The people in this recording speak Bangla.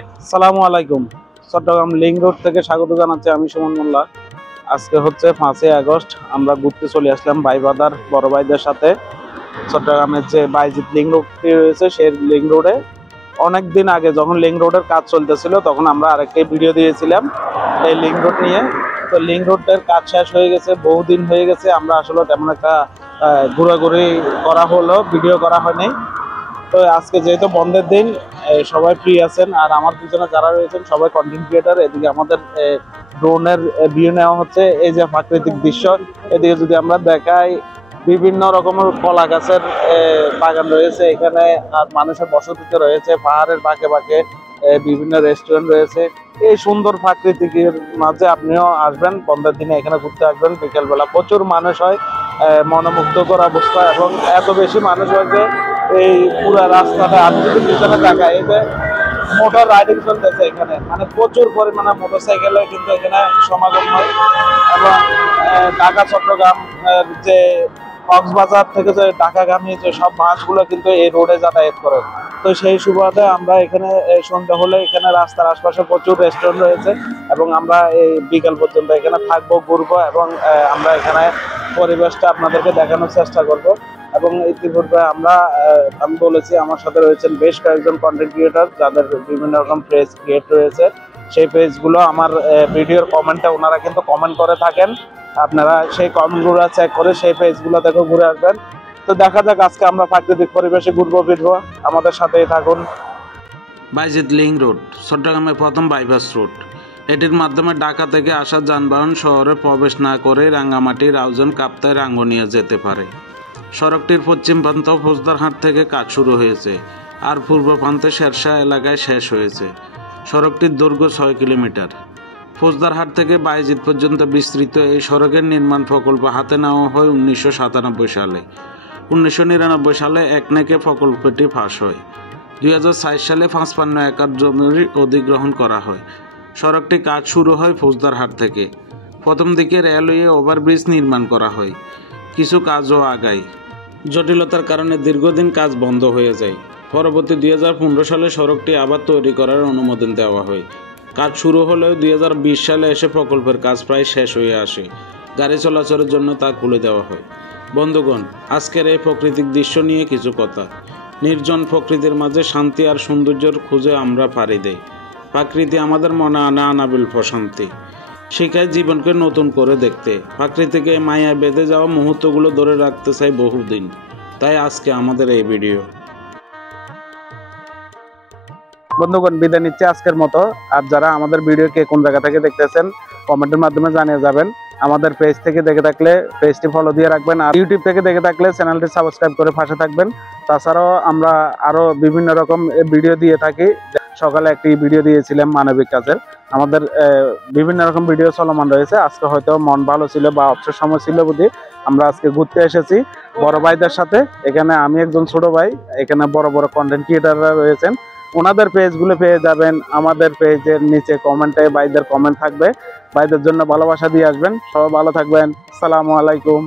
আসসালামু আলাইকুম। চট্টগ্রাম লিংক রোড থেকে স্বাগত জানাচ্ছি আমি সুমন মোল্লা। আজকে হচ্ছে 5ই আগস্ট। আমরা ঘুরতে চলে আসলাম ভাইবাদার বড় ভাইদের সাথে। চট্টগ্রামের যে বাইজিৎ লিংক রোডটি রয়েছে সেই লিংক রোডে অনেকদিন আগে যখন লিংক রোডের কাজ চলতেছিল তখন আমরা আরেকটি ভিডিও দিয়েছিলাম এই লিংক রোড নিয়ে। তো লিংক রোডের কাজ শেষ হয়ে গেছে, বহুদিন হয়ে গেছে। আমরা আসলে তেমন একটা ঘোরাঘুরি করা হলো, ভিডিও করা হয়নি। তো আজকে যেহেতু বন্ধের দিন, সবাই ফ্রি আছেন আর আমার পিছনে যারা রয়েছেন সবাই কন্টেন্ট ক্রিয়েটার। এদিকে আমাদের ড্রোনের ভিউ নেওয়া হচ্ছে। এই যে প্রাকৃতিক দৃশ্য, এদিকে যদি আমরা দেখাই বিভিন্ন রকমের কলা গাছের বাগান রয়েছে এখানে, আর মানুষের বসতিতে রয়েছে পাহাড়ের বাঁকে বাঁকে বিভিন্ন রেস্টুরেন্ট রয়েছে। এই সুন্দর প্রাকৃতিকের মাঝে আপনিও আসবেন, বন্ধের দিনে এখানে ঘুরতে আসবেন। বিকেলবেলা প্রচুর মানুষ হয়, মনোমুগ্ধকর অবস্থা, এবং এত বেশি মানুষ হয় যে এই পুরো রাস্তাটা আমি যদি পিছনে তাকাই, এই যে মোটর রাইডিং চলতেছে এখানে, মানে প্রচুর পরিমাণে মোটরসাইকেলে কিন্তু এখানে সমাগম হয়। এবং ঢাকা চট্টগ্রাম যে কক্সবাজার থেকে যে ঢাকাগামী যে সব বাসগুলো কিন্তু এই রোডে যাতায়াত করে। তো সেই সুবাদে আমরা এখানে সন্ধ্যা হলে এখানে রাস্তার আশপাশে প্রচুর রেস্টুরেন্ট রয়েছে, এবং আমরা এই বিকাল পর্যন্ত এখানে থাকবো, ঘুরবো, এবং আমরা এখানে পরিবেশটা আপনাদেরকে দেখানোর চেষ্টা করব। এবং ইতিপূর্বে আমি বলেছি আমার সাথে রয়েছেন বেশ কয়েকজন কন্টেন্ট ক্রিয়েটর যাদের বিভিন্ন রকম পেজ ক্রিয়েট রয়েছে। সেই পেজগুলো আমার ভিডিওর কমেন্টে ওনারা কিন্তু কমেন্ট করে থাকেন। আপনারা সেই কমেন্টগুলো চেক করে সেই পেজগুলো থেকে ঘুরে আসবেন। তো দেখা যাক আজকে আমরা প্রাকৃতিক পরিবেশে ঘুরবো ফিরবো, আমাদের সাথেই থাকুন। বাইজিৎ লিংক রোড চট্টগ্রামের প্রথম বাইপাস রোড। এটির মাধ্যমে ঢাকা থেকে আসা যানবাহন শহরে প্রবেশ না করে রাঙ্গামাটি, রাউজান, কাপ্তাই, রাঙ্গুনিয়া যেতে পারে। সড়কটির পশ্চিম প্রান্ত ফৌজদারহাট থেকে কাজ শুরু হয়েছে আর পূর্ব প্রান্তে শেরশাহ এলাকায় শেষ হয়েছে। সড়কটির দৈর্ঘ্য 6 কিলোমিটার। ফৌজদারহাট থেকে বাইজিৎ পর্যন্ত বিস্তৃত এই সড়কের নির্মাণ প্রকল্প হাতে নেওয়া হয় 1997 সালে। 1999 সালে একনেকে প্রকল্পটি পাস হয়। 2004 সালে 55 একর জমির অধিগ্রহণ করা হয়। সড়কটি কাজ শুরু হয় ফৌজদারহাট থেকে। প্রথম দিকে রেলওয়ে ওভারব্রিজ নির্মাণ করা হয়, কিছু কাজও আগায়। জটিলতার কারণে দীর্ঘদিন কাজ বন্ধ হয়ে যায়। পরবর্তী 2015 সালে সড়কটি আবার তৈরি করার অনুমোদন দেওয়া হয়। কাজ শুরু হলেও 2020 সালে এসে প্রকল্পের কাজ প্রায় শেষ হয়ে আসে। গাড়ি চলাচলের জন্য তা খুলে দেওয়া হয়। বন্ধুগণ, আজকের এই প্রাকৃতিক দৃশ্য নিয়ে কিছু কথা। নির্জন প্রকৃতির মাঝে শান্তি আর সৌন্দর্যের খুঁজে আমরা পাড়ি দেই। প্রকৃতি আমাদের মনে আনে আনাবিল প্রশান্তি, শেখায় জীবনকে নতুন করে দেখতে। প্রকৃতিকে মায়ায় বেঁধে যাওয়া মুহূর্তগুলো ধরে রাখতে চাই বহুদিন। তাই আজকে আমাদের এই ভিডিও। বন্ধুগণ, বিদায় নিচ্ছে আজকের মতো। আর যারা আমাদের ভিডিও কে কোন জায়গা থেকে দেখতেছেন কমেন্টের মাধ্যমে জানিয়ে যাবেন। আমাদের পেজ থেকে দেখে থাকলে পেজটি ফলো দিয়ে রাখবেন, আর ইউটিউব থেকে দেখে থাকলে চ্যানেলটি সাবস্ক্রাইব করে পাশে থাকবেন। তাছাড়াও আমরা আরো বিভিন্ন রকম ভিডিও দিয়ে থাকি। সকালে একটি ভিডিও দিয়েছিলাম মানবিক কাজের। আমাদের বিভিন্ন রকম ভিডিও চলমান রয়েছে। আজকে হয়তো মন ভালো ছিল বা অবসর সময় ছিল বুঝি আমরা আজকে ঘুরতে এসেছি বড় ভাইদের সাথে। এখানে আমি একজন ছোট ভাই, এখানে বড় বড় কন্টেন্ট ক্রিয়েটাররা রয়েছেন। ওনাদের পেজগুলো পেয়ে যাবেন। আমাদের পেজের নিচে কমেন্টে ভাইদের কমেন্ট থাকবে। ভাইদের জন্য ভালোবাসা দিয়ে আসবেন। সবাই ভালো থাকবেন। আসসালামু আলাইকুম।